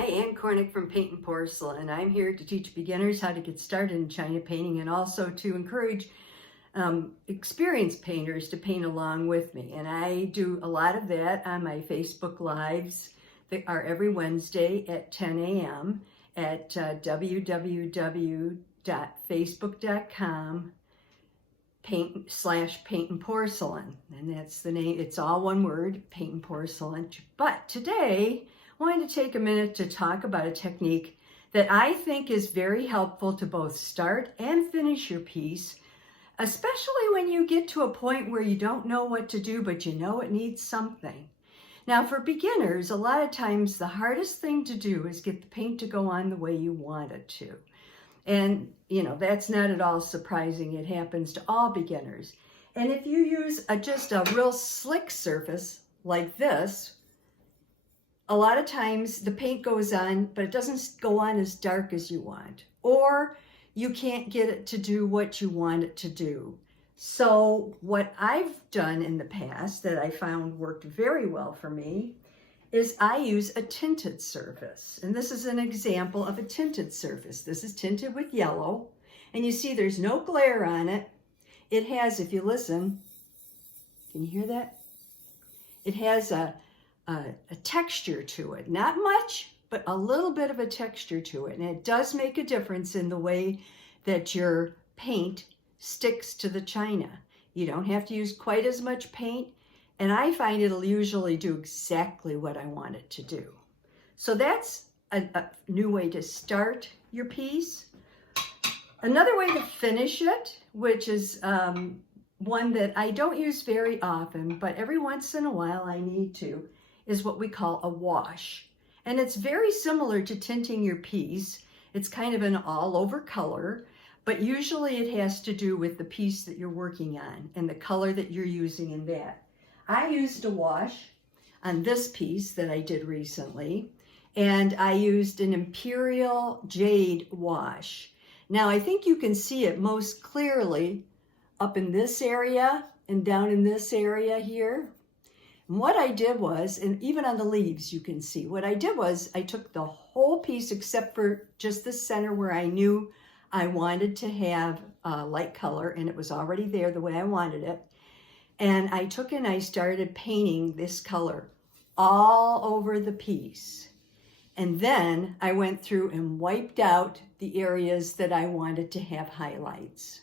Hi, Ann Cornick from Paint and Porcelain. I'm here to teach beginners how to get started in China painting and also to encourage experienced painters to paint along with me. And I do a lot of that on my Facebook Lives that are every Wednesday at 10 a.m. at www.facebook.com/paint and porcelain. And that's the name, it's all one word, Paint and Porcelain. But today, I wanted to take a minute to talk about a technique that I think is very helpful to both start and finish your piece, especially when you get to a point where you don't know what to do, but you know it needs something. Now, for beginners, a lot of times the hardest thing to do is get the paint to go on the way you want it to. And, you know, that's not at all surprising. It happens to all beginners. And if you use just a real slick surface like this, a lot of times the paint goes on, but it doesn't go on as dark as you want, or you can't get it to do what you want it to do. So what I've done in the past that I found worked very well for me is I use a tinted surface. And this is an example of a tinted surface. This is tinted with yellow, and you see there's no glare on it. It has, if you listen, can you hear that? It has a texture to it, not much, but a little bit of a texture to it. And it does make a difference in the way that your paint sticks to the china. You don't have to use quite as much paint, and I find it'll usually do exactly what I want it to do. So that's a new way to start your piece. Another way to finish it, which is one that I don't use very often, but every once in a while I need to, is what we call a wash. And it's very similar to tinting your piece. It's kind of an all-over color, but usually it has to do with the piece that you're working on and the color that you're using in that. I used a wash on this piece that I did recently, and I used an Imperial Jade wash. Now I think you can see it most clearly up in this area and down in this area here. And what I did was, and even on the leaves you can see, what I did was I took the whole piece except for just the center where I knew I wanted to have a light color, and it was already there the way I wanted it. And I took and I started painting this color all over the piece. And then I went through and wiped out the areas that I wanted to have highlights.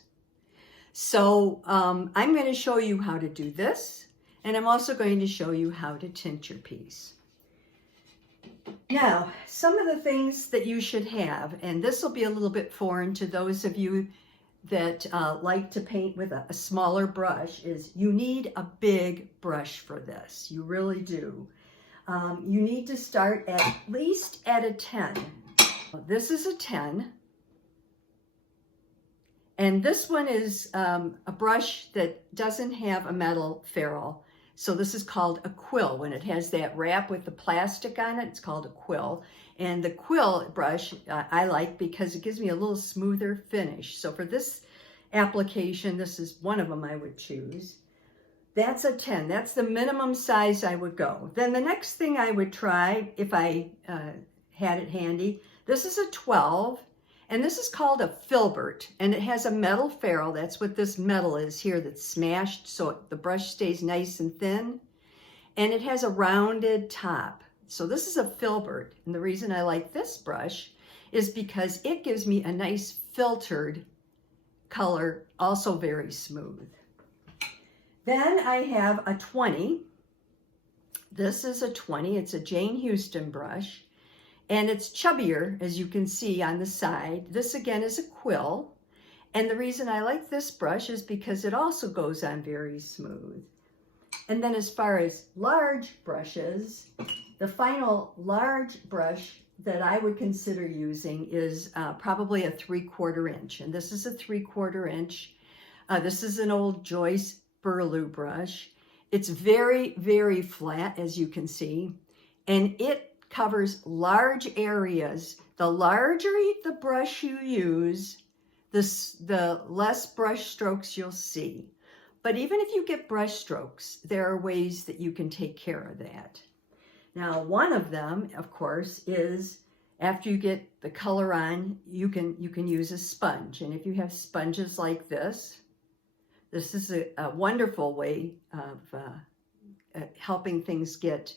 So I'm going to show you how to do this. And I'm also going to show you how to tint your piece. Now, some of the things that you should have, and this will be a little bit foreign to those of you that like to paint with a smaller brush, is you need a big brush for this. You really do. You need to start at least at a 10. This is a 10. And this one is a brush that doesn't have a metal ferrule. So this is called a quill. When it has that wrap with the plastic on it, it's called a quill. And the quill brush I like because it gives me a little smoother finish. So for this application, this is one of them I would choose. That's a 10. That's the minimum size I would go. Then the next thing I would try, if I had it handy, this is a 12. And this is called a Filbert, and it has a metal ferrule. That's what this metal is here that's smashed so the brush stays nice and thin. And it has a rounded top. So this is a Filbert, and the reason I like this brush is because it gives me a nice filtered color, also very smooth. Then I have a 20. This is a 20. It's a Jane Houston brush. And it's chubbier, as you can see on the side. This again is a quill. And the reason I like this brush is because it also goes on very smooth. And then as far as large brushes, the final large brush that I would consider using is probably a 3/4 inch. And this is a 3/4 inch. This is an old Joyce Burlew brush. It's very, very flat, as you can see. And it covers large areas. The larger the brush you use, the less brush strokes you'll see. But even if you get brush strokes, there are ways that you can take care of that. Now, one of them, of course, is after you get the color on, you can use a sponge. And if you have sponges like this is a wonderful way of helping things get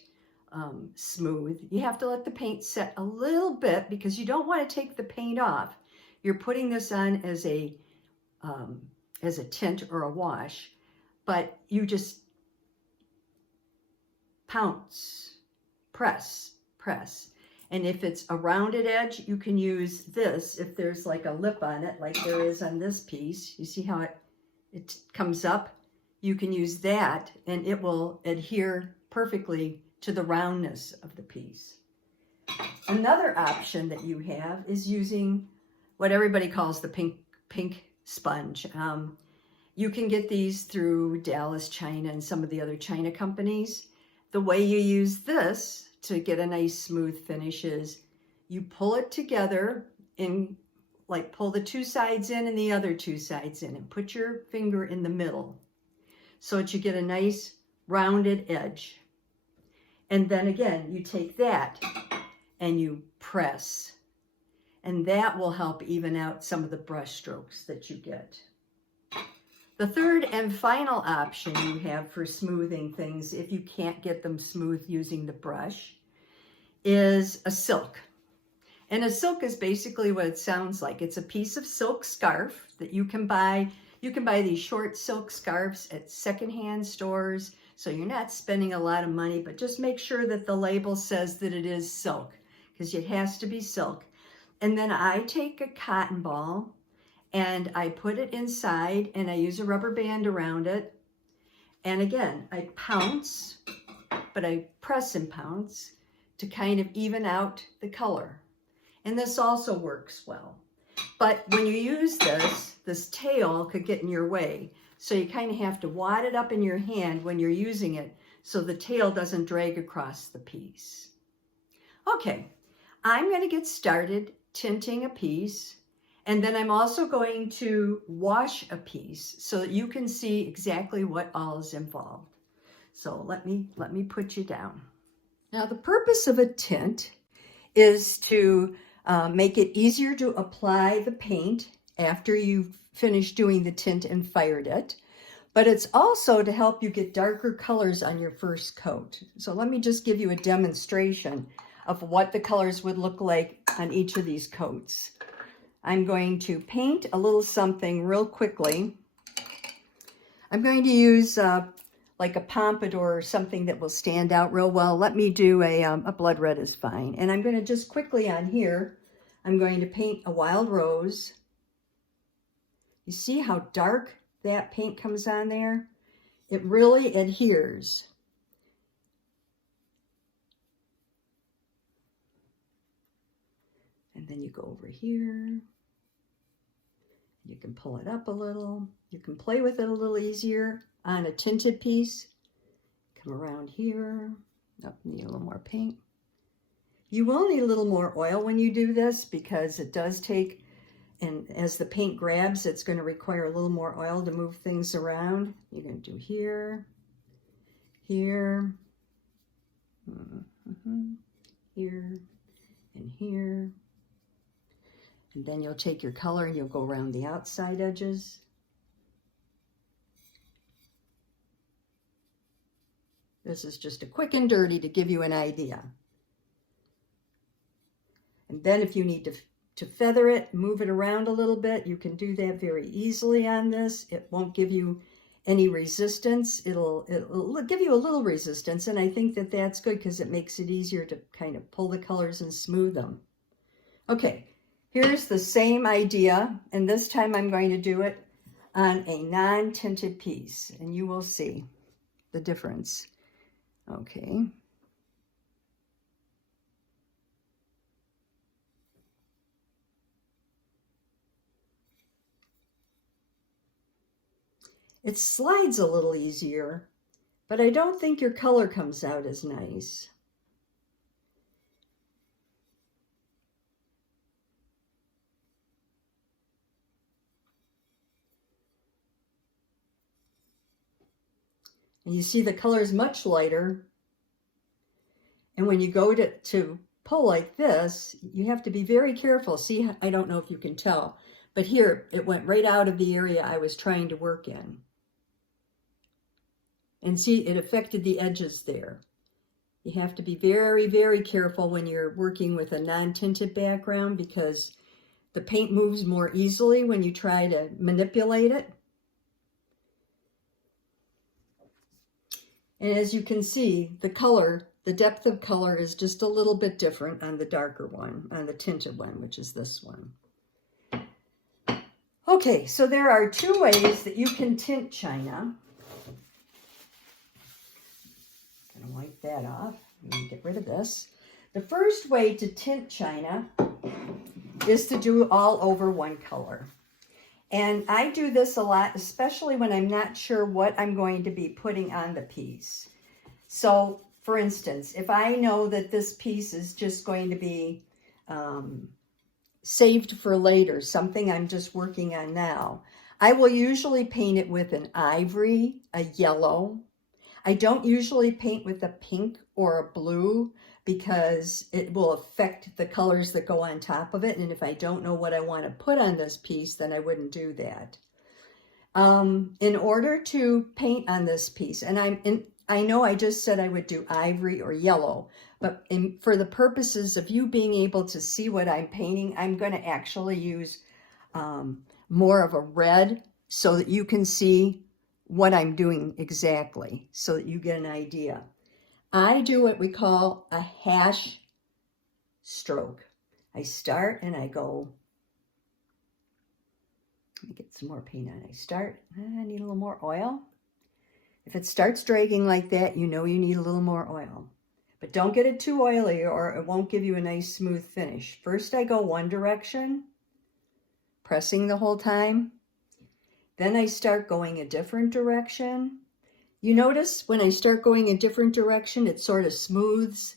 smooth. You have to let the paint set a little bit because you don't want to take the paint off. You're putting this on as a tint or a wash, but you just pounce, press. And if it's a rounded edge, you can use this. If there's like a lip on it, like there is on this piece, you see how it comes up? You can use that and it will adhere perfectly to the roundness of the piece. Another option that you have is using what everybody calls the pink sponge. You can get these through Dallas China and some of the other China companies. The way you use this to get a nice smooth finish is you pull it together in, like pull the two sides in and the other two sides in and put your finger in the middle so that you get a nice rounded edge. And then again, you take that and you press, and that will help even out some of the brush strokes that you get. The third and final option you have for smoothing things, if you can't get them smooth using the brush, is a silk. And a silk is basically what it sounds like. It's a piece of silk scarf that you can buy. You can buy these short silk scarves at secondhand stores, so you're not spending a lot of money, but just make sure that the label says that it is silk, because it has to be silk. And then I take a cotton ball and I put it inside and I use a rubber band around it. And again, I pounce, but I press and pounce to kind of even out the color. And this also works well. But when you use this tail could get in your way. So you kind of have to wad it up in your hand when you're using it so the tail doesn't drag across the piece. Okay, I'm going to get started tinting a piece. And then I'm also going to wash a piece so that you can see exactly what all is involved. So let me put you down. Now the purpose of a tint is to make it easier to apply the paint after you've finished doing the tint and fired it. But it's also to help you get darker colors on your first coat. So let me just give you a demonstration of what the colors would look like on each of these coats. I'm going to paint a little something real quickly. I'm going to use like a pompadour or something that will stand out real well. Let me do a blood red is fine. And I'm going to just quickly on here, I'm going to paint a wild rose. You see how dark that paint comes on there? It really adheres. And then you go over here. You can pull it up a little. You can play with it a little easier on a tinted piece. Come around here. Oh, need a little more paint. You will need a little more oil when you do this because it does take, and as the paint grabs, it's going to require a little more oil to move things around. You're going to do here, here, here, and here. And then you'll take your color and you'll go around the outside edges. This is just a quick and dirty to give you an idea. And then if you need to feather it, move it around a little bit, you can do that very easily on this. It won't give you any resistance. It'll give you a little resistance, and I think that that's good because it makes it easier to kind of pull the colors and smooth them. Okay. Here's the same idea, and this time I'm going to do it on a non-tinted piece, and you will see the difference. Okay. It slides a little easier, but I don't think your color comes out as nice. And you see the color is much lighter. And when you go to pull like this, you have to be very careful. See, I don't know if you can tell, but here it went right out of the area I was trying to work in. And see, it affected the edges there. You have to be very, very careful when you're working with a non-tinted background because the paint moves more easily when you try to manipulate it. And as you can see, the color, the depth of color is just a little bit different on the darker one, on the tinted one, which is this one. Okay, so there are two ways that you can tint china. I'm going to wipe that off and get rid of this. The first way to tint china is to do all over one color. And I do this a lot, especially when I'm not sure what I'm going to be putting on the piece. So, for instance, if I know that this piece is just going to be saved for later, something I'm just working on now, I will usually paint it with an ivory, a yellow. I don't usually paint with a pink or a blue because it will affect the colors that go on top of it. And if I don't know what I want to put on this piece, then I wouldn't do that. In order to paint on this piece, and I know I just said I would do ivory or yellow, but for the purposes of you being able to see what I'm painting, I'm going to actually use more of a red so that you can see what I'm doing exactly, so that you get an idea. I do what we call a hash stroke. I start and I go, let me get some more paint on. I start, I need a little more oil. If it starts dragging like that, you know you need a little more oil. But don't get it too oily or it won't give you a nice smooth finish. First I go one direction, pressing the whole time. Then I start going a different direction. You notice when I start going a different direction, it sort of smooths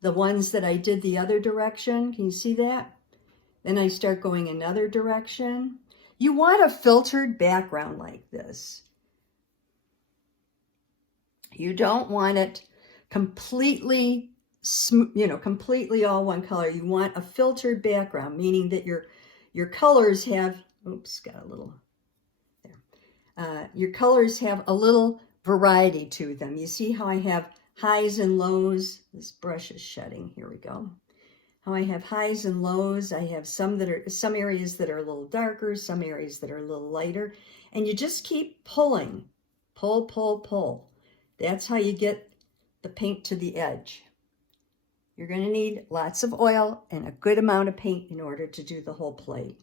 the ones that I did the other direction. Can you see that? Then I start going another direction. You want a filtered background like this. You don't want it completely, completely all one color. You want a filtered background, meaning that your colors have, oops, got a little, there. Your colors have a little variety to them. You see how I have highs and lows? This brush is shedding. Here we go. How I have highs and lows. I have some areas that are a little darker, some areas that are a little lighter, and you just keep pulling. Pull, pull, pull. That's how you get the paint to the edge. You're going to need lots of oil and a good amount of paint in order to do the whole plate.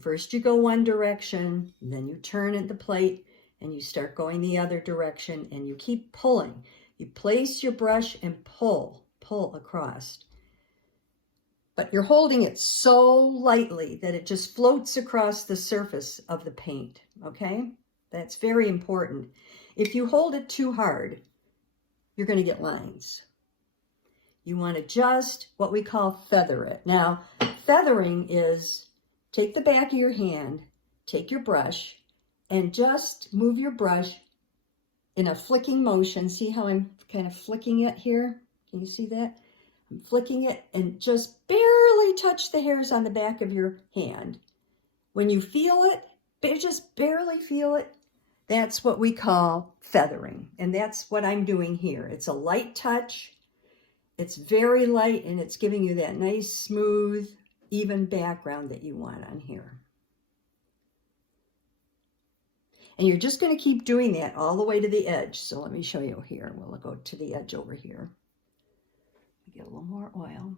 First you go one direction, and then you turn at the plate and you start going the other direction and you keep pulling. You place your brush and pull across. But you're holding it so lightly that it just floats across the surface of the paint, okay? That's very important. If you hold it too hard, you're going to get lines. You want to just what we call feather it. Now, feathering is take the back of your hand, take your brush, and just move your brush in a flicking motion. See how I'm kind of flicking it here? Can you see that? I'm flicking it and just barely touch the hairs on the back of your hand. When you feel it, just barely feel it, that's what we call feathering. And that's what I'm doing here. It's a light touch. It's very light and it's giving you that nice, smooth, even background that you want on here. And you're just going to keep doing that all the way to the edge. So let me show you here. We'll go to the edge over here. Get a little more oil.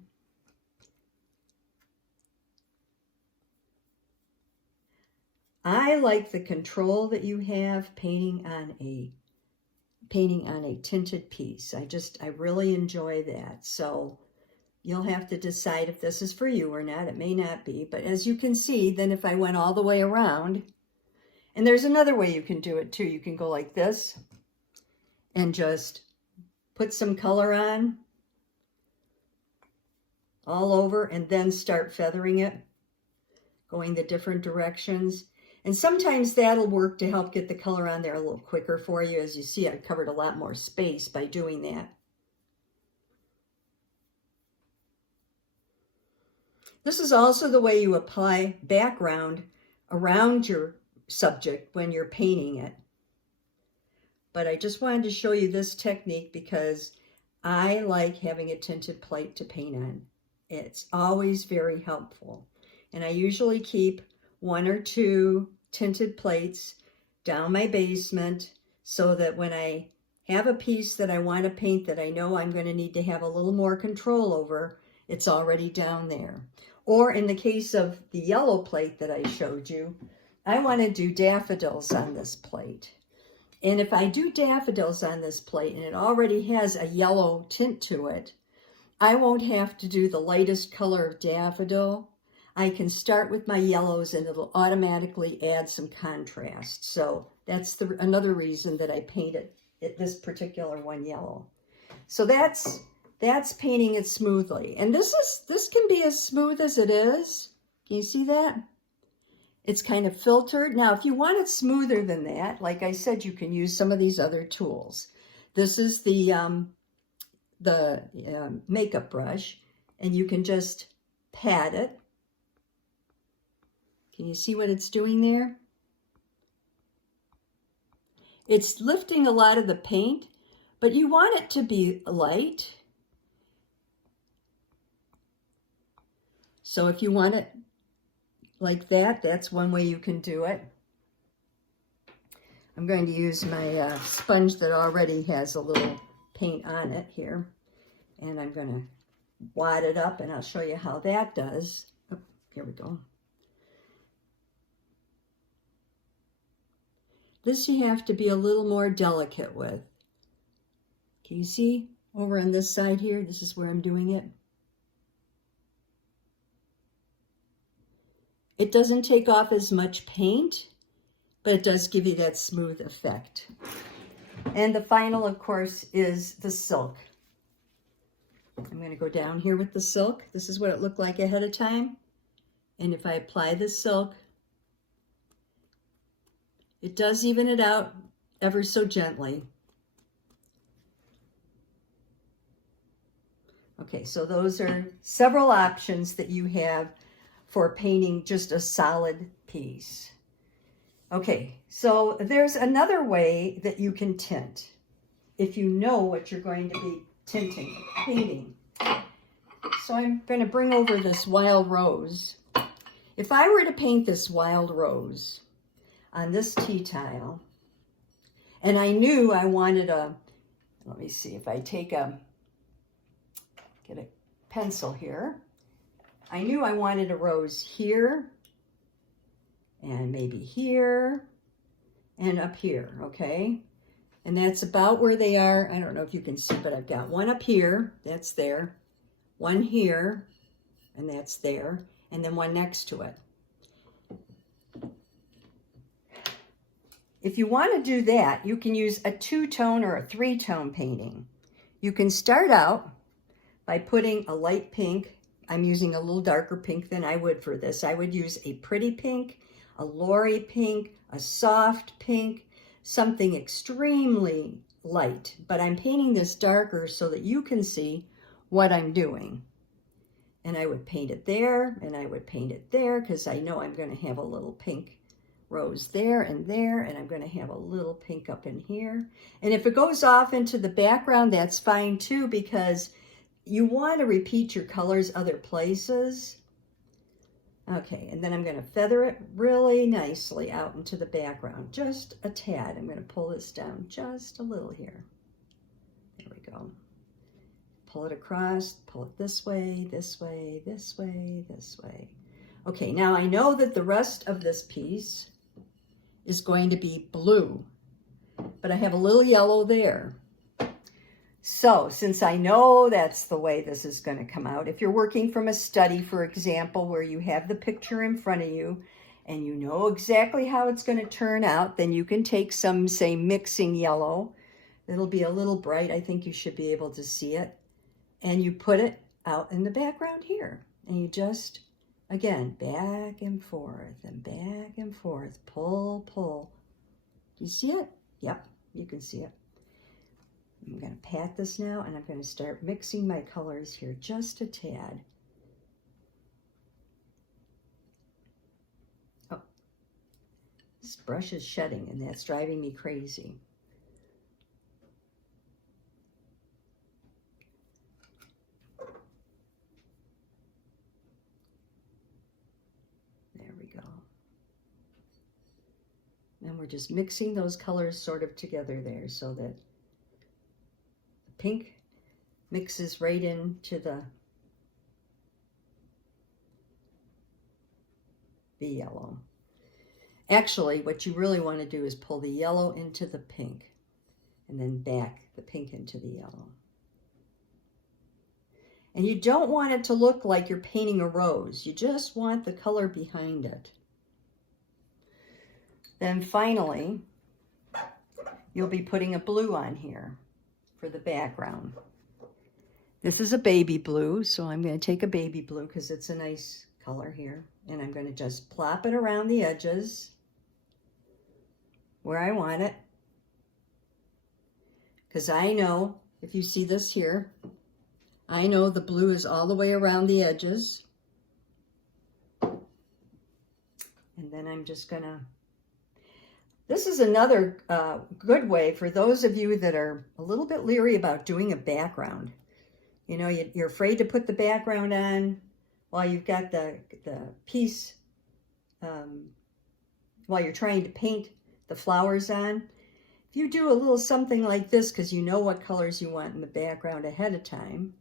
I like the control that you have painting on a tinted piece. I really enjoy that. So you'll have to decide if this is for you or not. It may not be, but as you can see, then if I went all the way around, and there's another way you can do it too. You can go like this and just put some color on all over and then start feathering it, going the different directions. And sometimes that'll work to help get the color on there a little quicker for you. As you see, I've covered a lot more space by doing that. This is also the way you apply background around your subject when you're painting it. But I just wanted to show you this technique because I like having a tinted plate to paint on. It's always very helpful. And I usually keep 1 or 2 tinted plates down my basement so that when I have a piece that I want to paint that I know I'm going to need to have a little more control over, it's already down there. Or in the case of the yellow plate that I showed you, I want to do daffodils on this plate. And if I do daffodils on this plate and it already has a yellow tint to it, I won't have to do the lightest color of daffodil. I can start with my yellows and it'll automatically add some contrast. So that's another reason that I painted this particular one yellow. So that's painting it smoothly. And this can be as smooth as it is. Can you see that? It's kind of filtered. Now, if you want it smoother than that, like I said, you can use some of these other tools. This is the makeup brush, and you can just pat it. Can you see what it's doing there? It's lifting a lot of the paint, but you want it to be light. So if you want it like that, that's one way you can do it. I'm going to use my sponge that already has a little paint on it here. And I'm going to wad it up and I'll show you how that does. Oh, here we go. This you have to be a little more delicate with. Can you see over on this side here? This is where I'm doing it. It doesn't take off as much paint, but it does give you that smooth effect. And the final, of course, is the silk. I'm going to go down here with the silk. This is what it looked like ahead of time. And if I apply the silk, it does even it out ever so gently. Okay, so those are several options that you have for painting just a solid piece. Okay, so there's another way that you can tint if you know what you're going to be painting. So I'm going to bring over this wild rose. If I were to paint this wild rose on this tea tile, and I knew I wanted let me see if I get a pencil here. I knew I wanted a rose here, and maybe here, and up here, okay? And that's about where they are. I don't know if you can see, but I've got one up here, that's there, one here, and that's there, and then one next to it. If you want to do that, you can use a 2-tone or a 3-tone painting. You can start out by putting a light pink. I'm using a little darker pink than I would for this. I would use a pretty pink, a Lori pink, a soft pink, something extremely light. But I'm painting this darker so that you can see what I'm doing. And I would paint it there, and I would paint it there, because I know I'm going to have a little pink rose there, and I'm going to have a little pink up in here. And if it goes off into the background, that's fine too, because you want to repeat your colors other places. Okay, and then I'm going to feather it really nicely out into the background, just a tad. I'm going to pull this down just a little here. There we go. Pull it across, pull it this way, this way, this way, this way. Okay, now I know that the rest of this piece is going to be blue, but I have a little yellow there. So since I know that's the way this is going to come out, if you're working from a study, for example, where you have the picture in front of you and you know exactly how it's going to turn out, then you can take some, say, mixing yellow. It'll be a little bright. I think you should be able to see it. And you put it out in the background here. And you just Again, back and forth and back and forth. Pull, pull. Do you see it? Yep, you can see it. I'm going to pat this now, and I'm going to start mixing my colors here just a tad. Oh, this brush is shedding, and that's driving me crazy. There we go. And we're just mixing those colors sort of together there so that the pink mixes right into the yellow. Actually, what you really want to do is pull the yellow into the pink and then back the pink into the yellow. And you don't want it to look like you're painting a rose. You just want the color behind it. Then finally, you'll be putting a blue on here for the background. This is a baby blue, so I'm going to take a baby blue because it's a nice color here. And I'm going to just plop it around the edges where I want it. Because I know, if you see this here, I know the blue is all the way around the edges. And then I'm just going to... This is another good way for those of you that are a little bit leery about doing a background. You know, you're afraid to put the background on while you've got the piece, while you're trying to paint the flowers on. If you do a little something like this, because you know what colors you want in the background ahead of time,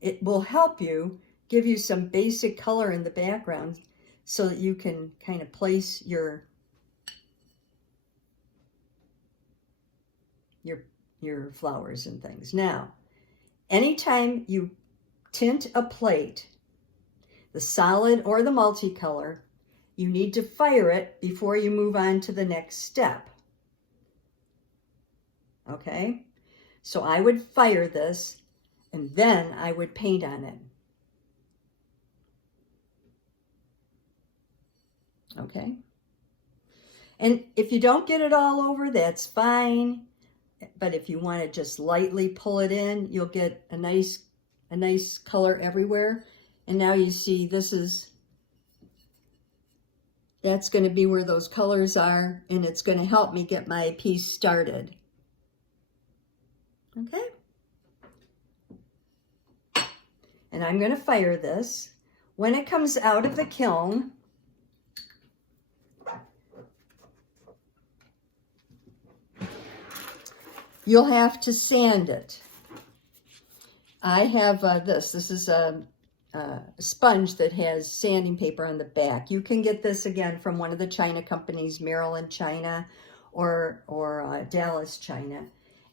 it will help you, give you some basic color in the background so that you can kind of place your flowers and things. Now, anytime you tint a plate, the solid or the multicolor, you need to fire it before you move on to the next step. Okay? So I would fire this and then I would paint on it. Okay? And if you don't get it all over, that's fine. But if you want to just lightly pull it in, you'll get a nice color everywhere. And now you see that's going to be where those colors are, and it's going to help me get my piece started. Okay? And I'm going to fire this. When it comes out of the kiln, you'll have to sand it. I have this is a sponge that has sanding paper on the back. You can get this again from one of the China companies, Maryland China or Dallas China.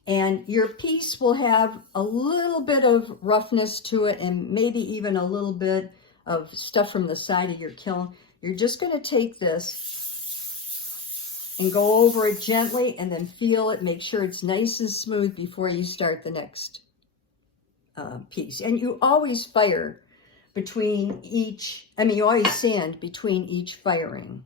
And your piece will have a little bit of roughness to it and maybe even a little bit of stuff from the side of your kiln. You're just going to take this and go over it gently and then feel it. Make sure it's nice and smooth before you start the next piece. And you always fire between each, you always sand between each firing.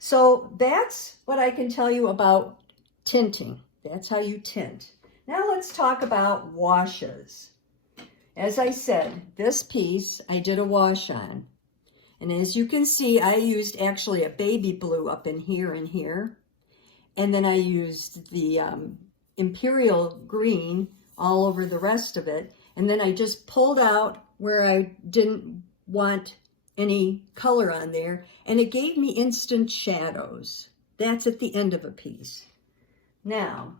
So that's what I can tell you about tinting. That's how you tint. Now let's talk about washes. As I said, this piece I did a wash on. And as you can see, I used actually a baby blue up in here and here. And then I used the Imperial green all over the rest of it. And then I just pulled out where I didn't want any color on there. And it gave me instant shadows. That's at the end of a piece. Now,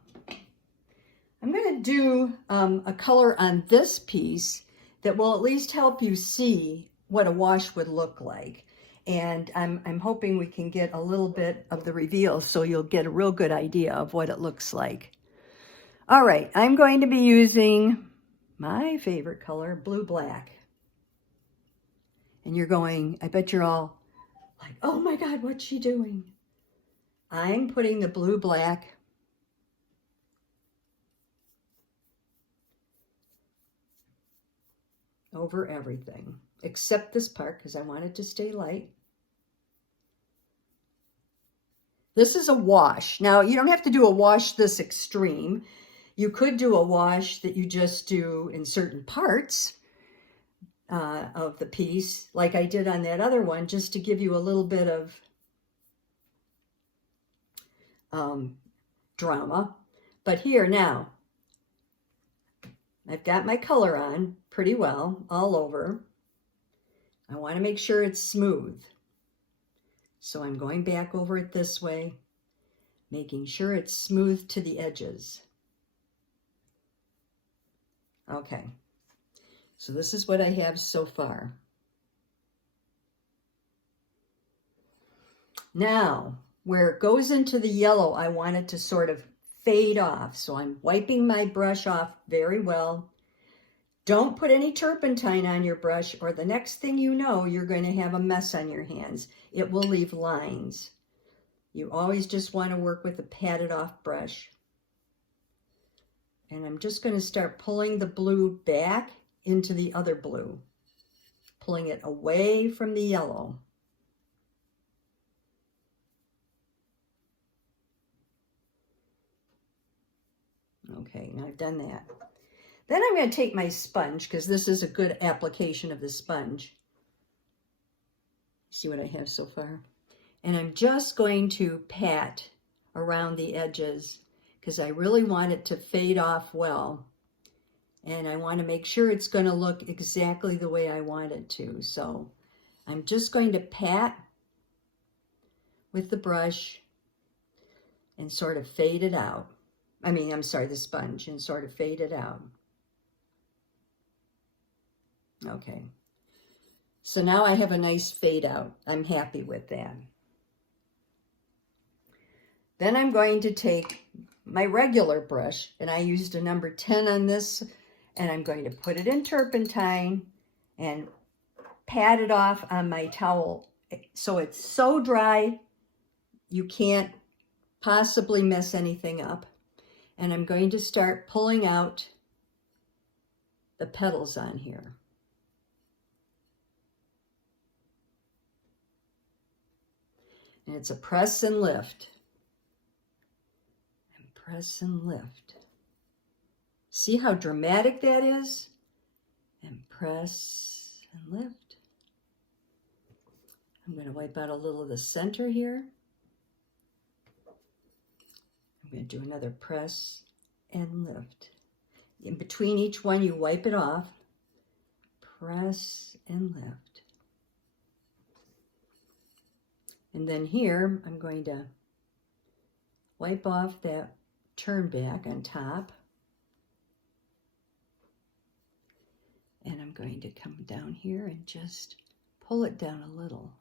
I'm going to do a color on this piece that will at least help you see what a wash would look like. And I'm hoping we can get a little bit of the reveal so you'll get a real good idea of what it looks like. All right, I'm going to be using my favorite color, blue-black. And you're going, I bet you're all like, oh my God, what's she doing? I'm putting the blue-black over everything. except this part because I want it to stay light. This is a wash. Now, you don't have to do a wash this extreme. You could do a wash that you just do in certain parts of the piece, like I did on that other one, just to give you a little bit of drama. But here now, I've got my color on pretty well all over. I want to make sure it's smooth. So I'm going back over it this way, making sure it's smooth to the edges. Okay, so this is what I have so far. Now, where it goes into the yellow, I want it to sort of fade off. So I'm wiping my brush off very well. Don't put any turpentine on your brush, or the next thing you know, you're going to have a mess on your hands. It will leave lines. You always just want to work with a padded off brush. And I'm just going to start pulling the blue back into the other blue, pulling it away from the yellow. Okay, now I've done that. Then I'm going to take my sponge, because this is a good application of the sponge. See what I have so far? And I'm just going to pat around the edges, because I really want it to fade off well. And I want to make sure it's going to look exactly the way I want it to. So I'm just going to pat with the brush and sort of fade it out. The sponge, and sort of fade it out. Okay, so now I have a nice fade out. I'm happy with that. Then I'm going to take my regular brush, and I used a number 10 on this, and I'm going to put it in turpentine and pat it off on my towel so it's so dry you can't possibly mess anything up. And I'm going to start pulling out the petals on here. And it's a press and lift. And press and lift. See how dramatic that is? And press and lift. I'm going to wipe out a little of the center here. I'm going to do another press and lift. In between each one, you wipe it off. Press and lift. And then here, I'm going to wipe off that turn back on top. And I'm going to come down here and just pull it down a little,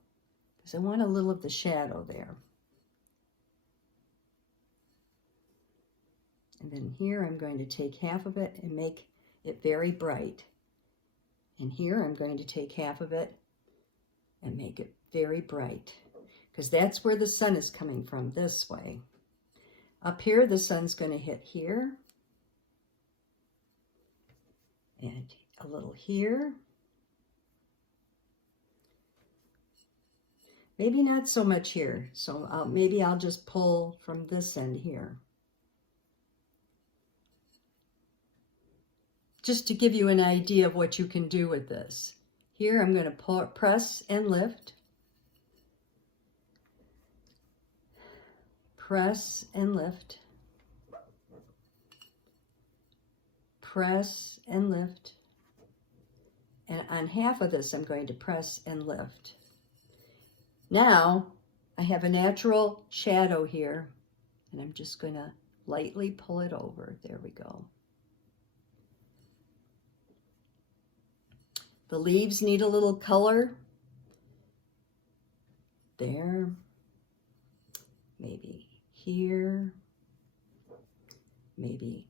because I want a little of the shadow there. And then here I'm going to take half of it and make it very bright. And here I'm going to take half of it and make it very bright, because that's where the sun is coming from, this way. Up here, the sun's going to hit here, and a little here. Maybe not so much here, so maybe I'll just pull from this end here. Just to give you an idea of what you can do with this. Here I'm going to press and lift. Press and lift. Press and lift. And on half of this I'm going to press and lift. Now I have a natural shadow here, and I'm just going to lightly pull it over. There we go. The leaves need a little color. There. Maybe here. Maybe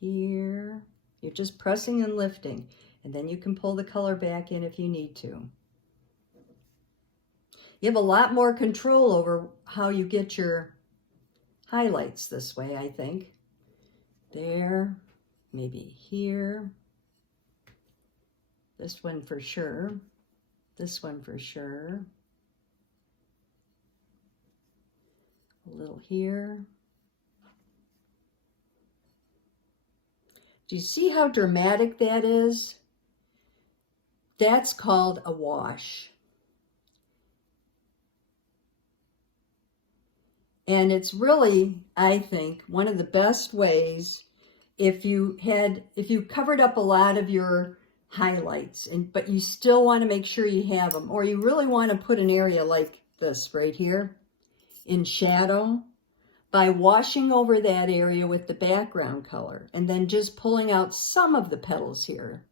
here. You're just pressing and lifting, and then you can pull the color back in if you need to. You have a lot more control over how you get your highlights this way, I think. There. Maybe here. This one for sure. This one for sure. A little here. Do you see how dramatic that is? That's called a wash. And it's really, I think, one of the best ways if you covered up a lot of your highlights, but you still want to make sure you have them, or you really want to put an area like this right here in shadow, by washing over that area with the background color and then just pulling out some of the petals here,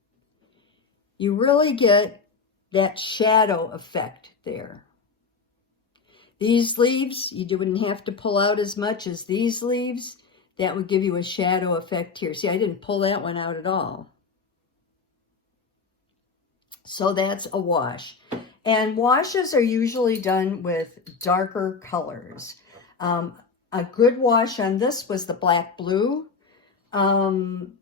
you really get that shadow effect there. These leaves, you wouldn't have to pull out as much as these leaves. That would give you a shadow effect here. See, I didn't pull that one out at all. So that's a wash. And washes are usually done with darker colors. A good wash on this was the black blue. On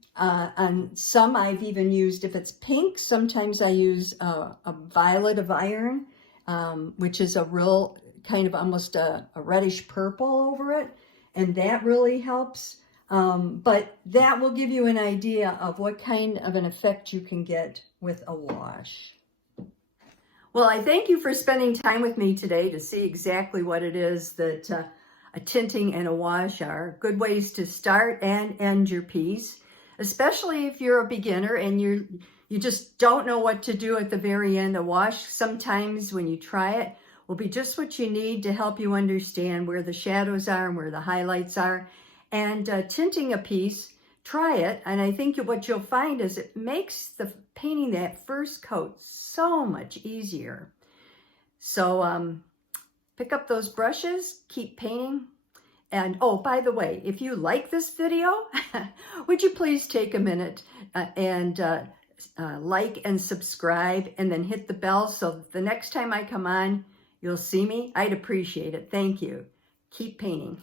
some I've even used, if it's pink, sometimes I use a violet of iron, which is a real kind of almost a reddish purple over it. And that really helps. But that will give you an idea of what kind of an effect you can get with a wash. Well, I thank you for spending time with me today to see exactly what it is that a tinting and a wash are. Good ways to start and end your piece, especially if you're a beginner and you just don't know what to do at the very end. A wash, sometimes when you try it, will be just what you need to help you understand where the shadows are and where the highlights are. And tinting a piece, try it, and I think what you'll find is it makes the painting that first coat so much easier. So pick up those brushes, keep painting. And oh, by the way, if you like this video, would you please take a minute and like and subscribe, and then hit the bell so that the next time I come on, you'll see me. I'd appreciate it. Thank you. Keep painting.